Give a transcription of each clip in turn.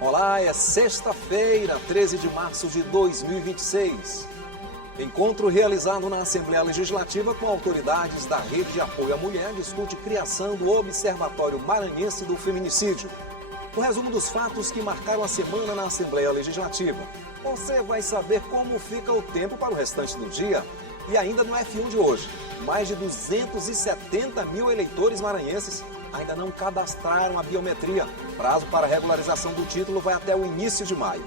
Olá, é sexta-feira, 13 de março de 2026. Encontro realizado na Assembleia Legislativa com autoridades da Rede de Apoio à Mulher discute criação do Observatório Maranhense do Feminicídio. O resumo dos fatos que marcaram a semana na Assembleia Legislativa. Você vai saber como fica o tempo para o restante do dia. E ainda no F1 de hoje, mais de 270 mil eleitores maranhenses ainda não cadastraram a biometria. Prazo para regularização do título vai até o início de maio.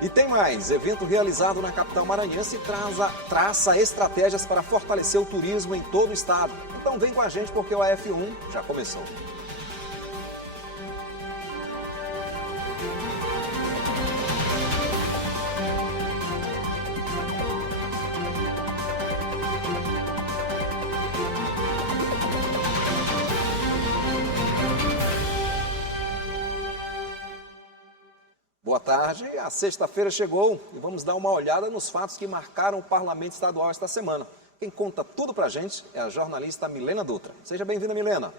E tem mais, evento realizado na capital maranhense traça estratégias para fortalecer o turismo em todo o estado. Então vem com a gente porque o F1 já começou. Boa tarde, a sexta-feira chegou e vamos dar uma olhada nos fatos que marcaram o Parlamento Estadual esta semana. Quem conta tudo pra gente é a jornalista Milena Dutra. Seja bem-vinda, Milena.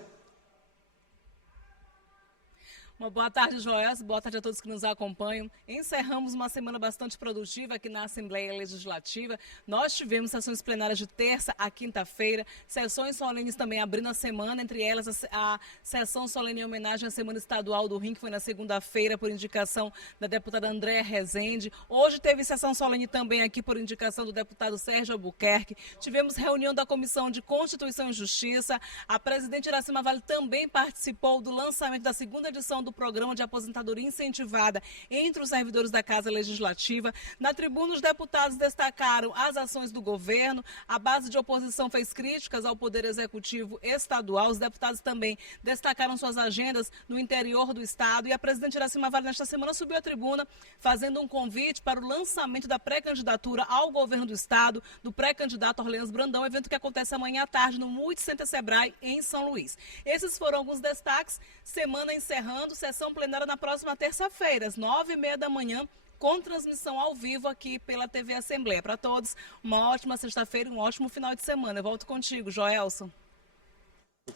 Uma boa tarde, Joelson. Boa tarde a todos que nos acompanham. Encerramos uma semana bastante produtiva aqui na Assembleia Legislativa. Nós tivemos sessões plenárias de terça a quinta-feira, sessões solenes também abrindo a semana, entre elas a sessão solene em homenagem à Semana Estadual do Rim, que foi na segunda-feira, por indicação da deputada Andréa Rezende. Hoje teve sessão solene também aqui por indicação do deputado Sérgio Albuquerque. Tivemos reunião da Comissão de Constituição e Justiça. A presidente Iracema Vale também participou do lançamento da segunda edição do Programa de Aposentadoria Incentivada entre os servidores da Casa Legislativa. Na tribuna, os deputados destacaram as ações do governo, a base de oposição fez críticas ao Poder Executivo Estadual, os deputados também destacaram suas agendas no interior do Estado e a presidente Iracema Vale nesta semana subiu à tribuna fazendo um convite para o lançamento da pré-candidatura ao governo do Estado do pré-candidato Orleans Brandão, evento que acontece amanhã à tarde no Multicenter Sebrae em São Luís. Esses foram alguns destaques, semana encerrando, sessão plenária na próxima terça-feira, às 9h30 da manhã, com transmissão ao vivo aqui pela TV Assembleia. Para todos, uma ótima sexta-feira e um ótimo final de semana. Eu volto contigo, Joelson.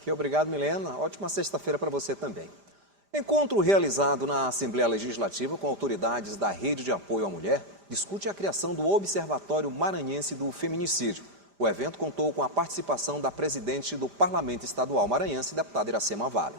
Obrigado, Milena. Ótima sexta-feira para você também. Encontro realizado na Assembleia Legislativa com autoridades da Rede de Apoio à Mulher discute a criação do Observatório Maranhense do Feminicídio. O evento contou com a participação da presidente do Parlamento Estadual Maranhense, deputada Iracema Vale.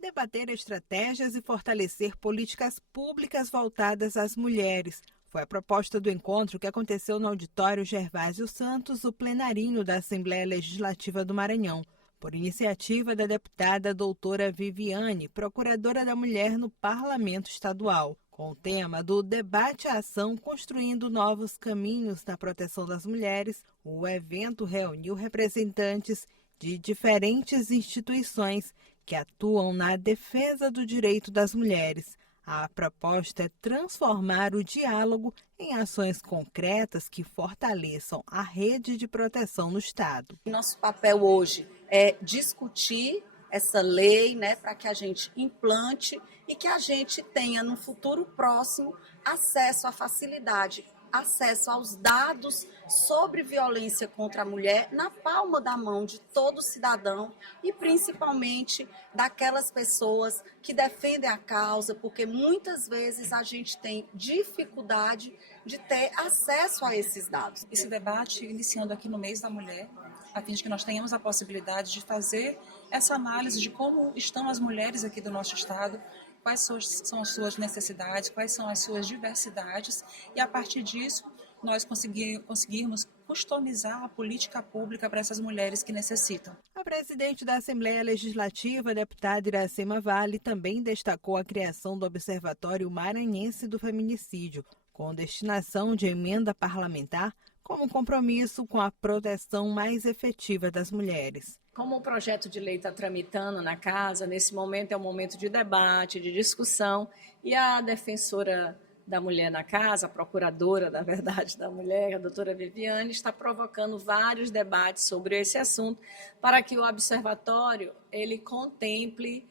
Debater estratégias e fortalecer políticas públicas voltadas às mulheres. Foi a proposta do encontro que aconteceu no auditório Gervásio Santos, o plenarinho da Assembleia Legislativa do Maranhão, por iniciativa da deputada doutora Viviane, procuradora da mulher no Parlamento Estadual, com o tema do debate à ação construindo novos caminhos na proteção das mulheres. O evento reuniu representantes de diferentes instituições que atuam na defesa do direito das mulheres. A proposta é transformar o diálogo em ações concretas que fortaleçam a rede de proteção no Estado. Nosso papel hoje é discutir essa lei, para que a gente implante e que a gente tenha no futuro próximo acesso à facilidade, acesso aos dados sobre violência contra a mulher na palma da mão de todo cidadão e principalmente daquelas pessoas que defendem a causa, porque muitas vezes a gente tem dificuldade de ter acesso a esses dados. Esse debate iniciando aqui no mês da mulher, a fim de que nós tenhamos a possibilidade de fazer essa análise de como estão as mulheres aqui do nosso estado, quais são as suas necessidades, quais são as suas diversidades, e a partir disso nós conseguirmos customizar a política pública para essas mulheres que necessitam. A presidente da Assembleia Legislativa, a deputada Iracema Vale, também destacou a criação do Observatório Maranhense do Feminicídio, com destinação de emenda parlamentar, como compromisso com a proteção mais efetiva das mulheres. Como o projeto de lei está tramitando na casa, nesse momento é um momento de debate, de discussão, e a defensora da mulher na casa, a procuradora, na verdade, da mulher, a doutora Viviane, está provocando vários debates sobre esse assunto para que o observatório ele contemple,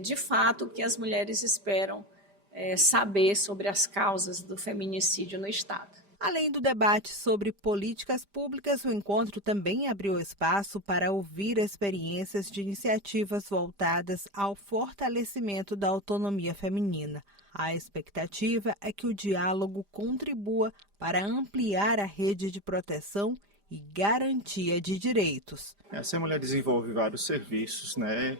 de fato, o que as mulheres esperam saber sobre as causas do feminicídio no Estado. Além do debate sobre políticas públicas, o encontro também abriu espaço para ouvir experiências de iniciativas voltadas ao fortalecimento da autonomia feminina. A expectativa é que o diálogo contribua para ampliar a rede de proteção e garantia de direitos. Essa mulher desenvolve vários serviços, né?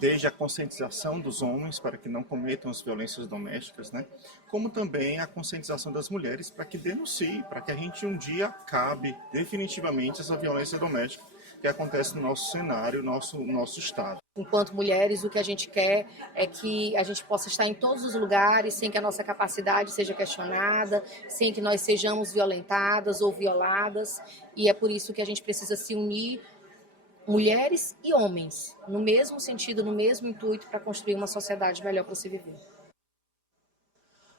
Desde a conscientização dos homens para que não cometam as violências domésticas, né? Como também a conscientização das mulheres para que denunciem, para que a gente um dia acabe definitivamente essa violência doméstica que acontece no nosso cenário, no nosso estado. Enquanto mulheres, o que a gente quer é que a gente possa estar em todos os lugares sem que a nossa capacidade seja questionada, sem que nós sejamos violentadas ou violadas, e é por isso que a gente precisa se unir, mulheres e homens, no mesmo sentido, no mesmo intuito, para construir uma sociedade melhor para se viver.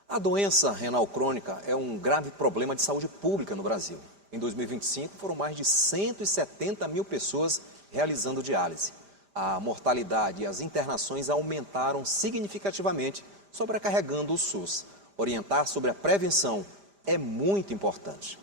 A doença renal crônica é um grave problema de saúde pública no Brasil. Em 2025, foram mais de 170 mil pessoas realizando diálise. A mortalidade e as internações aumentaram significativamente, sobrecarregando o SUS. Orientar sobre a prevenção é muito importante.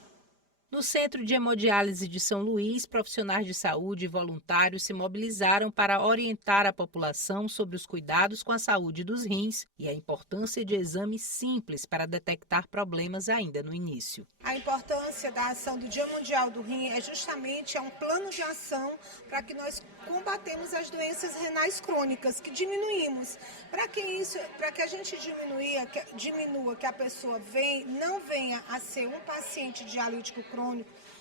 No Centro de Hemodiálise de São Luís, profissionais de saúde e voluntários se mobilizaram para orientar a população sobre os cuidados com a saúde dos rins e a importância de exames simples para detectar problemas ainda no início. A importância da ação do Dia Mundial do Rim é justamente um plano de ação para que nós combatemos as doenças renais crônicas, que diminuímos. Para que a gente diminua, que a pessoa não venha a ser um paciente dialítico crônico,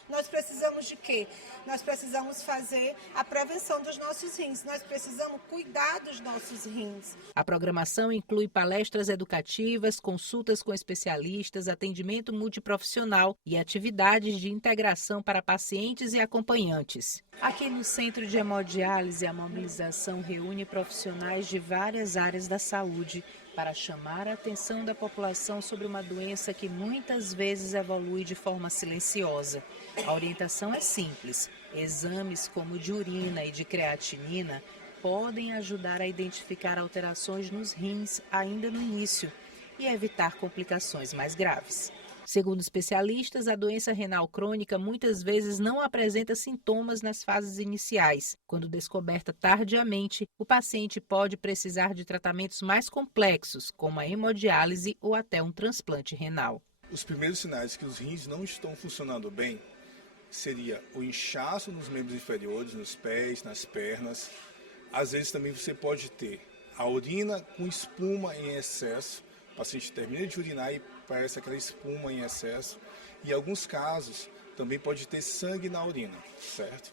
nós precisamos de quê? Nós precisamos fazer a prevenção dos nossos rins, nós precisamos cuidar dos nossos rins. A programação inclui palestras educativas, consultas com especialistas, atendimento multiprofissional e atividades de integração para pacientes e acompanhantes. Aqui no Centro de Hemodiálise, a mobilização reúne profissionais de várias áreas da saúde para chamar a atenção da população sobre uma doença que muitas vezes evolui de forma silenciosa. A orientação é simples. Exames como de urina e de creatinina podem ajudar a identificar alterações nos rins ainda no início e evitar complicações mais graves. Segundo especialistas, a doença renal crônica muitas vezes não apresenta sintomas nas fases iniciais. Quando descoberta tardiamente, o paciente pode precisar de tratamentos mais complexos, como a hemodiálise ou até um transplante renal. Os primeiros sinais que os rins não estão funcionando bem seria o inchaço nos membros inferiores, nos pés, nas pernas. Às vezes também você pode ter a urina com espuma em excesso. O paciente termina de urinar e parece aquela espuma em excesso. E em alguns casos também pode ter sangue na urina, certo?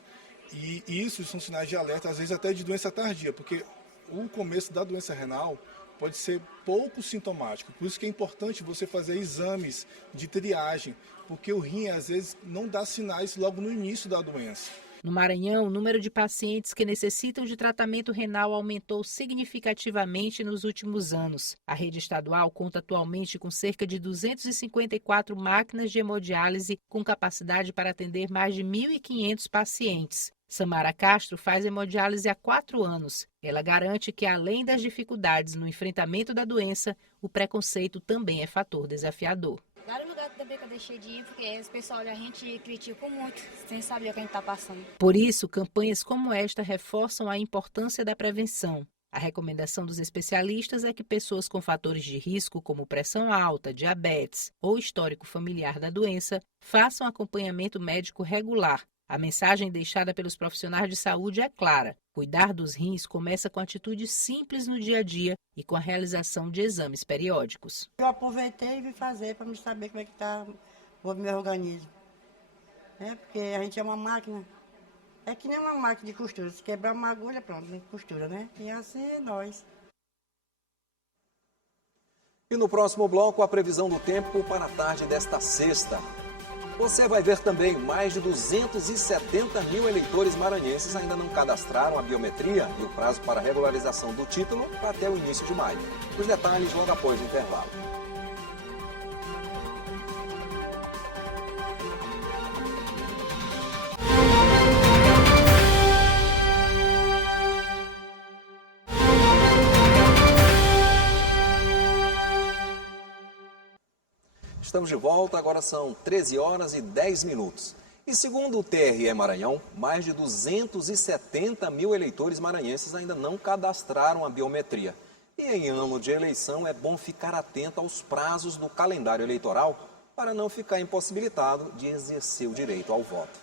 E isso são sinais de alerta, às vezes até de doença tardia, porque o começo da doença renal pode ser pouco sintomático. Por isso que é importante você fazer exames de triagem, porque o rim às vezes não dá sinais logo no início da doença. No Maranhão, o número de pacientes que necessitam de tratamento renal aumentou significativamente nos últimos anos. A rede estadual conta atualmente com cerca de 254 máquinas de hemodiálise com capacidade para atender mais de 1.500 pacientes. Samara Castro faz hemodiálise há 4 anos. Ela garante que, além das dificuldades no enfrentamento da doença, o preconceito também é fator desafiador. Vários lugares também que eu deixei de ir, porque as pessoas olham a gente e criticam muito, sem saber o que a gente está passando. Por isso, campanhas como esta reforçam a importância da prevenção. A recomendação dos especialistas é que pessoas com fatores de risco, como pressão alta, diabetes ou histórico familiar da doença, façam acompanhamento médico regular. A mensagem deixada pelos profissionais de saúde é clara. Cuidar dos rins começa com atitudes simples no dia a dia e com a realização de exames periódicos. Eu aproveitei e vim fazer para me saber como é que está o meu organismo. Porque a gente é uma máquina. É que nem uma máquina de costura. Se quebrar uma agulha, pronto, costura, né? E assim é nós. E no próximo bloco, a previsão do tempo para a tarde desta sexta. Você vai ver também mais de 270 mil eleitores maranhenses ainda não cadastraram a biometria e o prazo para regularização do título vai até o início de maio. Os detalhes logo após o intervalo. Estamos de volta, agora são 13 horas e 10 minutos. E segundo o TRE Maranhão, mais de 270 mil eleitores maranhenses ainda não cadastraram a biometria. E em ano de eleição é bom ficar atento aos prazos do calendário eleitoral para não ficar impossibilitado de exercer o direito ao voto.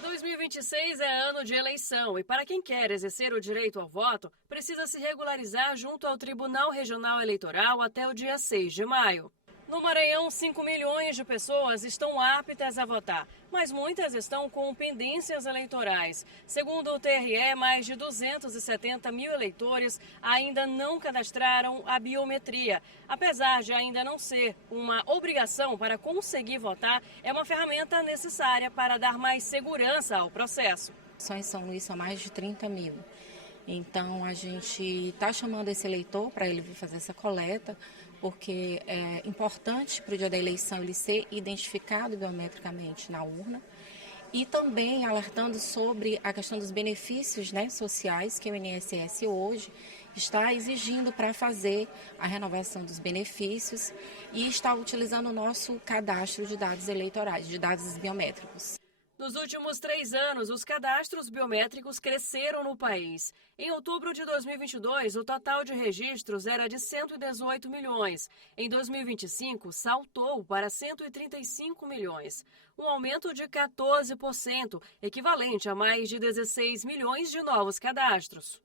2026 é ano de eleição e para quem quer exercer o direito ao voto, precisa se regularizar junto ao Tribunal Regional Eleitoral até o dia 6 de maio. No Maranhão, 5 milhões de pessoas estão aptas a votar, mas muitas estão com pendências eleitorais. Segundo o TRE, mais de 270 mil eleitores ainda não cadastraram a biometria. Apesar de ainda não ser uma obrigação para conseguir votar, é uma ferramenta necessária para dar mais segurança ao processo. Só em São Luís são mais de 30 mil. Então, a gente está chamando esse eleitor para ele vir fazer essa coleta, porque é importante para o dia da eleição ele ser identificado biometricamente na urna e também alertando sobre a questão dos benefícios, né, sociais que o INSS hoje está exigindo para fazer a renovação dos benefícios e está utilizando o nosso cadastro de dados eleitorais, de dados biométricos. Nos últimos 3 anos, os cadastros biométricos cresceram no país. Em outubro de 2022, o total de registros era de 118 milhões. Em 2025, saltou para 135 milhões. Um aumento de 14%, equivalente a mais de 16 milhões de novos cadastros.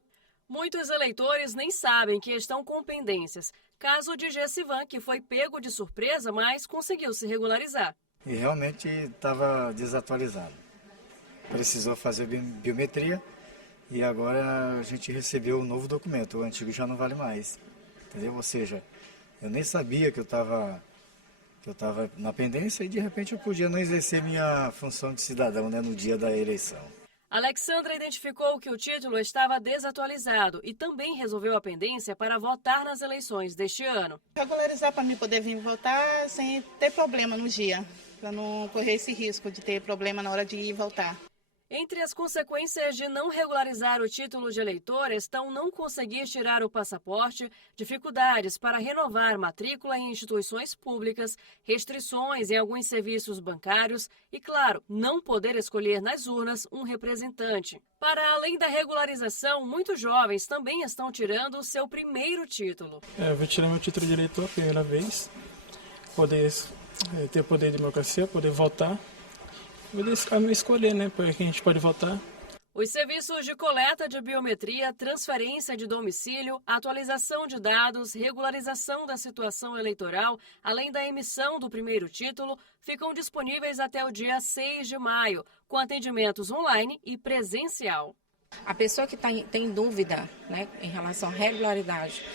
Muitos eleitores nem sabem que estão com pendências. Caso de Gessivan, que foi pego de surpresa, mas conseguiu se regularizar. E realmente estava desatualizado. Precisou fazer biometria e agora a gente recebeu um novo documento, o antigo já não vale mais. Entendeu? Ou seja, eu nem sabia que eu estava na pendência e de repente eu podia não exercer minha função de cidadão, né, no dia da eleição. Alexandra identificou que o título estava desatualizado e também resolveu a pendência para votar nas eleições deste ano. Regularizar para mim poder vir votar sem ter problema no dia, para não correr esse risco de ter problema na hora de ir votar. Entre as consequências de não regularizar o título de eleitor estão não conseguir tirar o passaporte, dificuldades para renovar matrícula em instituições públicas, restrições em alguns serviços bancários e, claro, não poder escolher nas urnas um representante. Para além da regularização, muitos jovens também estão tirando o seu primeiro título. Eu vou tirar meu título de eleitor a primeira vez, poder ter poder de democracia, poder votar. Poder escolher, né, para quem a gente pode votar. Os serviços de coleta de biometria, transferência de domicílio, atualização de dados, regularização da situação eleitoral, além da emissão do primeiro título, ficam disponíveis até o dia 6 de maio, com atendimentos online e presencial. A pessoa que tem dúvida, né, em relação à regularidade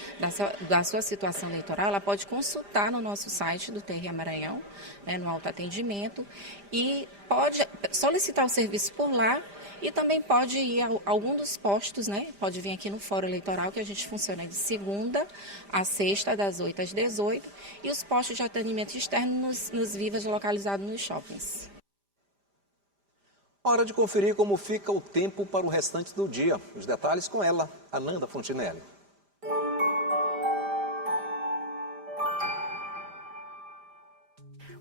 da sua situação eleitoral, ela pode consultar no nosso site do TRE Maranhão, né, no autoatendimento, e pode solicitar o serviço por lá e também pode ir a algum dos postos, né, pode vir aqui no Fórum Eleitoral, que a gente funciona de segunda a sexta, das 8 às 18, e os postos de atendimento externo nos Vivas localizados nos shoppings. Hora de conferir como fica o tempo para o restante do dia. Os detalhes com ela, Ananda Fontinelli.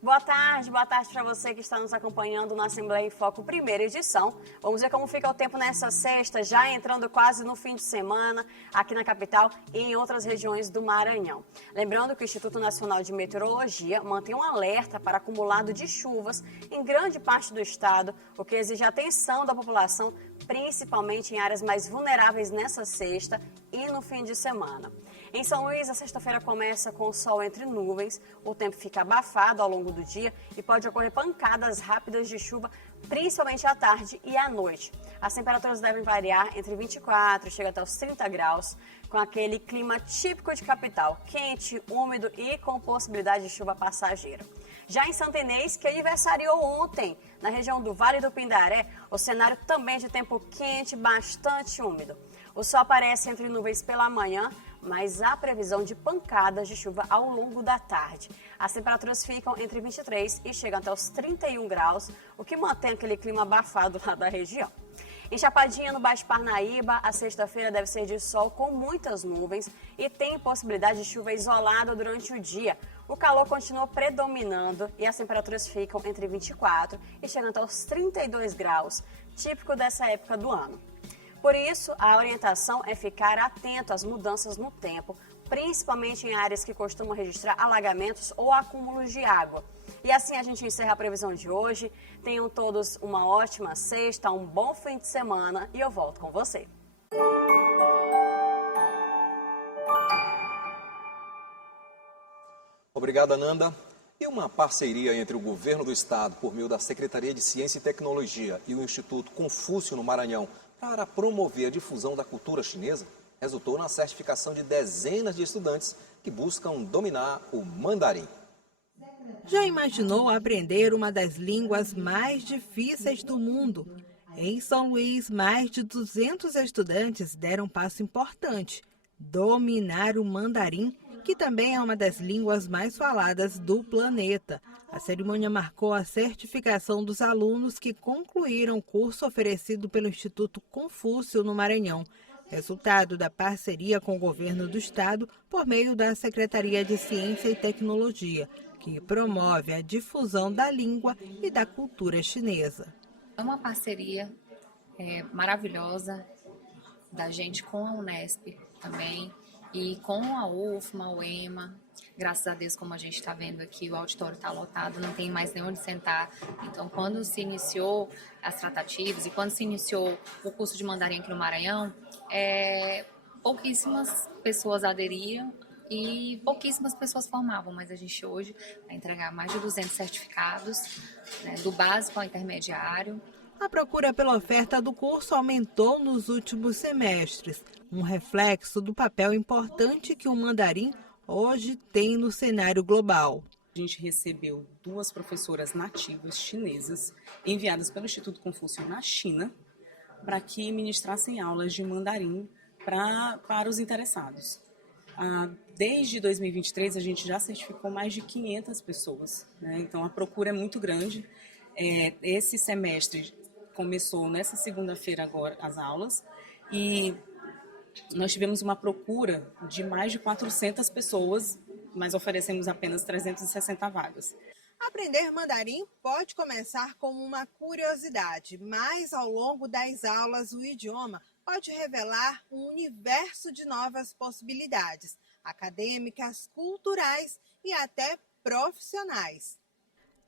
Boa tarde para você que está nos acompanhando na Assembleia em Foco, primeira edição. Vamos ver como fica o tempo nessa sexta, já entrando quase no fim de semana, aqui na capital e em outras regiões do Maranhão. Lembrando que o Instituto Nacional de Meteorologia mantém um alerta para acumulado de chuvas em grande parte do estado, o que exige a atenção da população, principalmente em áreas mais vulneráveis nessa sexta e no fim de semana. Em São Luís, a sexta-feira começa com o sol entre nuvens, o tempo fica abafado ao longo do dia e pode ocorrer pancadas rápidas de chuva, principalmente à tarde e à noite. As temperaturas devem variar entre 24 e chega até os 30 graus, com aquele clima típico de capital, quente, úmido e com possibilidade de chuva passageira. Já em Santa Inês, que aniversariou ontem, na região do Vale do Pindaré, o cenário também de tempo quente, bastante úmido. O sol aparece entre nuvens pela manhã, mas há previsão de pancadas de chuva ao longo da tarde. As temperaturas ficam entre 23 e chegam até os 31 graus, o que mantém aquele clima abafado lá da região. Em Chapadinha, no Baixo Parnaíba, a sexta-feira deve ser de sol com muitas nuvens e tem possibilidade de chuva isolada durante o dia. O calor continua predominando e as temperaturas ficam entre 24 e chegando aos 32 graus, típico dessa época do ano. Por isso, a orientação é ficar atento às mudanças no tempo, principalmente em áreas que costumam registrar alagamentos ou acúmulos de água. E assim a gente encerra a previsão de hoje. Tenham todos uma ótima sexta, um bom fim de semana e eu volto com você. Obrigado, Nanda. E uma parceria entre o Governo do Estado, por meio da Secretaria de Ciência e Tecnologia e o Instituto Confúcio no Maranhão, para promover a difusão da cultura chinesa, resultou na certificação de dezenas de estudantes que buscam dominar o mandarim. Já imaginou aprender uma das línguas mais difíceis do mundo? Em São Luís, mais de 200 estudantes deram um passo importante: dominar o mandarim, que também é uma das línguas mais faladas do planeta. A cerimônia marcou a certificação dos alunos que concluíram o curso oferecido pelo Instituto Confúcio no Maranhão, resultado da parceria com o Governo do Estado por meio da Secretaria de Ciência e Tecnologia, que promove a difusão da língua e da cultura chinesa. É uma parceria maravilhosa da gente com a Unesp também e com a UFMA, a UEMA. Graças a Deus, como a gente está vendo aqui, o auditório está lotado, não tem mais nem onde sentar. Então, quando se iniciou as tratativas e quando se iniciou o curso de mandarim aqui no Maranhão, pouquíssimas pessoas aderiam e pouquíssimas pessoas formavam, mas a gente hoje vai entregar mais de 200 certificados, né, do básico ao intermediário. A procura pela oferta do curso aumentou nos últimos semestres, um reflexo do papel importante que o mandarim hoje tem no cenário global. A gente recebeu 2 professoras nativas chinesas enviadas pelo Instituto Confúcio na China para que ministrassem aulas de mandarim para os interessados. Desde 2023, a gente já certificou mais de 500 pessoas, né? Então, a procura é muito grande. Esse semestre começou nessa segunda-feira agora as aulas e nós tivemos uma procura de mais de 400 pessoas, mas oferecemos apenas 360 vagas. Aprender mandarim pode começar como uma curiosidade, mas ao longo das aulas o idioma pode revelar um universo de novas possibilidades, acadêmicas, culturais e até profissionais.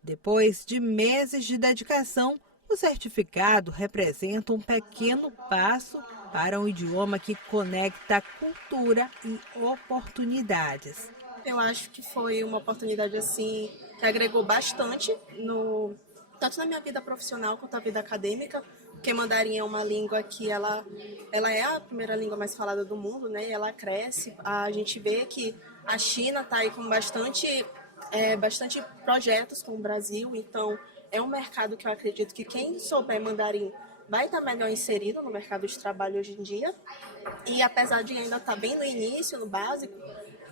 Depois de meses de dedicação, o certificado representa um pequeno passo para um idioma que conecta cultura e oportunidades. Eu acho que foi uma oportunidade assim que agregou bastante tanto na minha vida profissional quanto na vida acadêmica, porque mandarim é uma língua que ela é a primeira língua mais falada do mundo, né? E ela cresce. A gente vê que a China está aí com bastante projetos com o Brasil, então é um mercado que eu acredito que quem souber mandarim vai estar melhor inserido no mercado de trabalho hoje em dia. E apesar de ainda estar bem no início, no básico,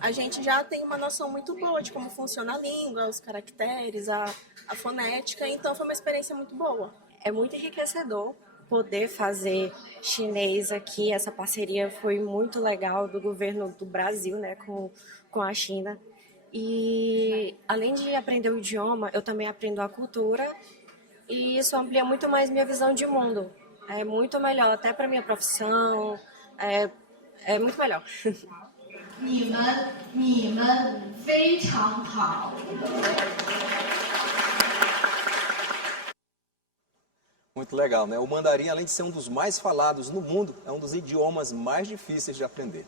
a gente já tem uma noção muito boa de como funciona a língua, os caracteres, a fonética, então foi uma experiência muito boa. É muito enriquecedor poder fazer chinês aqui, essa parceria foi muito legal do governo do Brasil, né, com a China. E além de aprender o idioma, eu também aprendo a cultura e isso amplia muito mais minha visão de mundo. É muito melhor, até para minha profissão, é muito melhor. 你们非常好。 Muito legal, né? O mandarim, além de ser um dos mais falados no mundo, é um dos idiomas mais difíceis de aprender.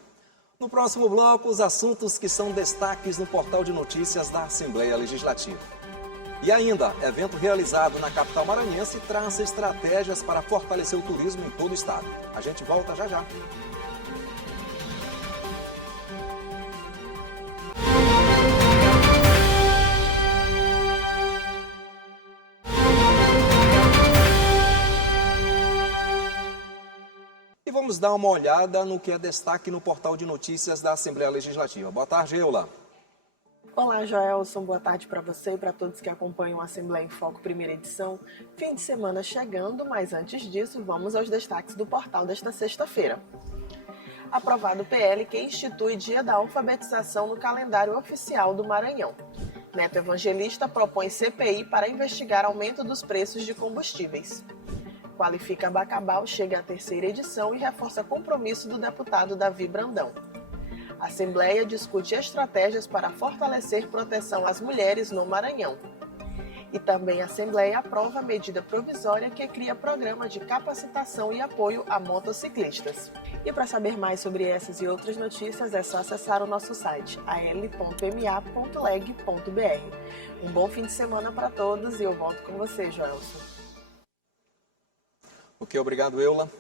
No próximo bloco, os assuntos que são destaques no portal de notícias da Assembleia Legislativa. E ainda, evento realizado na capital maranhense traça estratégias para fortalecer o turismo em todo o estado. A gente volta já já. Vamos dar uma olhada no que é destaque no portal de notícias da Assembleia Legislativa. Boa tarde, Eula. Olá, Joelson. Boa tarde para você e para todos que acompanham a Assembleia em Foco, primeira edição. Fim de semana chegando, mas antes disso, vamos aos destaques do portal desta sexta-feira. aprovado o PL que institui Dia da Alfabetização no calendário oficial do Maranhão. Neto Evangelista propõe CPI para investigar aumento dos preços de combustíveis. Qualifica Bacabal chega à 3ª edição e reforça compromisso do deputado Davi Brandão. A Assembleia discute estratégias para fortalecer proteção às mulheres no Maranhão. E também a Assembleia aprova a medida provisória que cria programa de capacitação e apoio a motociclistas. E para saber mais sobre essas e outras notícias é só acessar o nosso site al.ma.leg.br. Um bom fim de semana para todos e eu volto com você, Joelson. Ok, obrigado, Eula.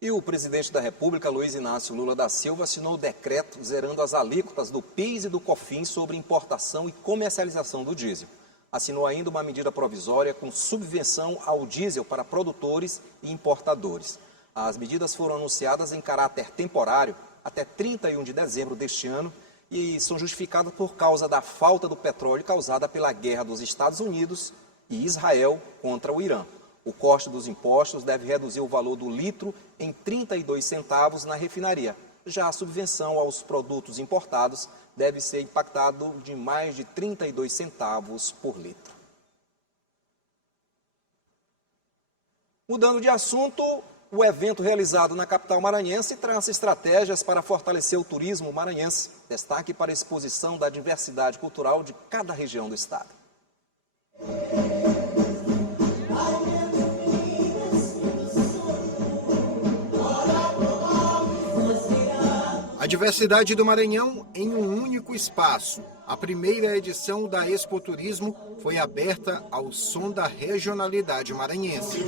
E o presidente da República, Luiz Inácio Lula da Silva, assinou o decreto zerando as alíquotas do PIS e do COFINS sobre importação e comercialização do diesel. Assinou ainda uma medida provisória com subvenção ao diesel para produtores e importadores. As medidas foram anunciadas em caráter temporário até 31 de dezembro deste ano e são justificadas por causa da falta do petróleo causada pela guerra dos Estados Unidos e Israel contra o Irã. O corte dos impostos deve reduzir o valor do litro em 32 centavos na refinaria. Já a subvenção aos produtos importados deve ser impactado de mais de 32 centavos por litro. Mudando de assunto, o evento realizado na capital maranhense traça estratégias para fortalecer o turismo maranhense. Destaque para a exposição da diversidade cultural de cada região do estado. A diversidade do Maranhão em um único espaço. A primeira edição da Expo Turismo foi aberta ao som da regionalidade maranhense.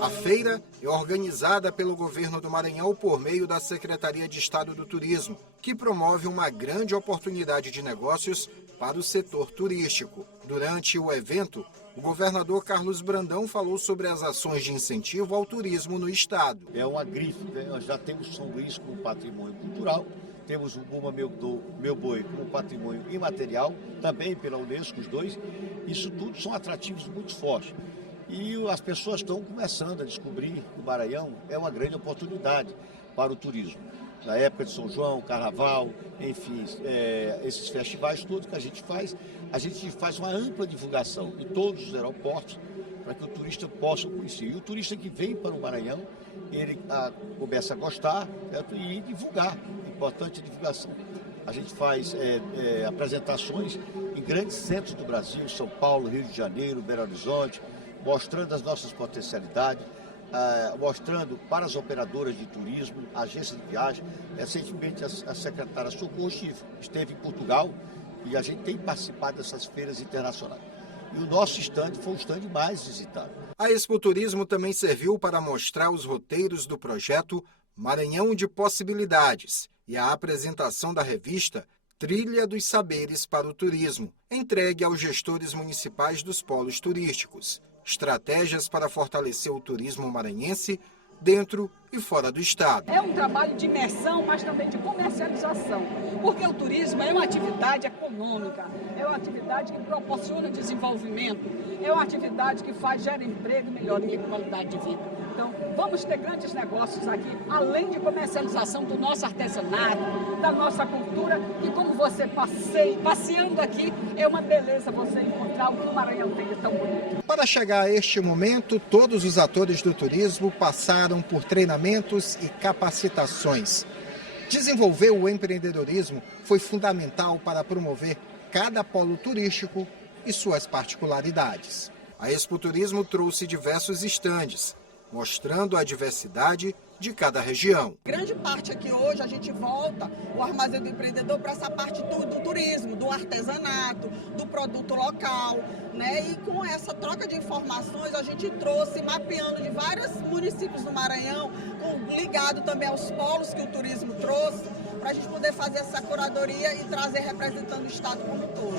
A feira é organizada pelo governo do Maranhão por meio da Secretaria de Estado do Turismo, que promove uma grande oportunidade de negócios para o setor turístico. Durante o evento, o governador Carlos Brandão falou sobre as ações de incentivo ao turismo no estado. É uma grife, né? Nós já temos São Luís como patrimônio cultural, temos o Buma Meu Boi como patrimônio imaterial, também pela Unesco, os dois. Isso tudo são atrativos muito fortes. E as pessoas estão começando a descobrir que o Maranhão é uma grande oportunidade para o turismo. Na época de São João, Carnaval, enfim, esses festivais todos que a gente faz uma ampla divulgação em todos os aeroportos para que o turista possa conhecer. E o turista que vem para o Maranhão, ele começa a gostar, certo? E divulgar, importante divulgação. A gente faz apresentações em grandes centros do Brasil, São Paulo, Rio de Janeiro, Belo Horizonte, mostrando as nossas potencialidades, mostrando para as operadoras de turismo, agências de viagem. Recentemente a secretária Socorro esteve em Portugal e a gente tem participado dessas feiras internacionais. E o nosso estande foi o estande mais visitado. A Expo Turismo também serviu para mostrar os roteiros do projeto Maranhão de Possibilidades e a apresentação da revista Trilha dos Saberes para o Turismo, entregue aos gestores municipais dos polos turísticos. Estratégias para fortalecer o turismo maranhense dentro e fora do estado. É um trabalho de imersão, mas também de comercialização, porque o turismo é uma atividade econômica, é uma atividade que proporciona desenvolvimento, é uma atividade que gera emprego e melhoria de qualidade de vida. Então, vamos ter grandes negócios aqui, além de comercialização do nosso artesanato, da nossa cultura, e como você passeando aqui, é uma beleza você encontrar o que o Maranhão tem de tão bonito. Para chegar a este momento, todos os atores do turismo passaram por treinamentos e capacitações. Desenvolver o empreendedorismo foi fundamental para promover cada polo turístico e suas particularidades. A Expo Turismo trouxe diversos estandes, mostrando a diversidade de cada região. Grande parte aqui hoje a gente volta o Armazém do Empreendedor para essa parte do turismo, do artesanato, do produto local, né? E com essa troca de informações a gente trouxe, mapeando de vários municípios do Maranhão, ligado também aos polos que o turismo trouxe, para a gente poder fazer essa curadoria e trazer representando o estado como um todo.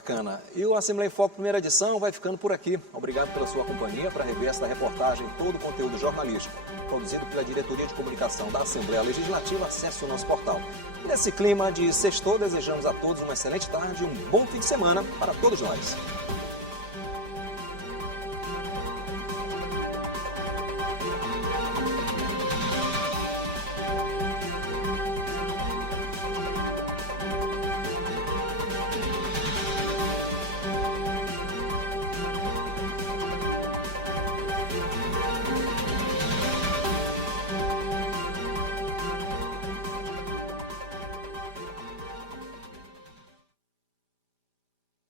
Bacana. E o Assembleia em Foco primeira edição vai ficando por aqui. Obrigado pela sua companhia. Para rever esta reportagem e todo o conteúdo jornalístico produzido pela Diretoria de Comunicação da Assembleia Legislativa, acesse o nosso portal. E nesse clima de sextou, desejamos a todos uma excelente tarde e um bom fim de semana para todos nós.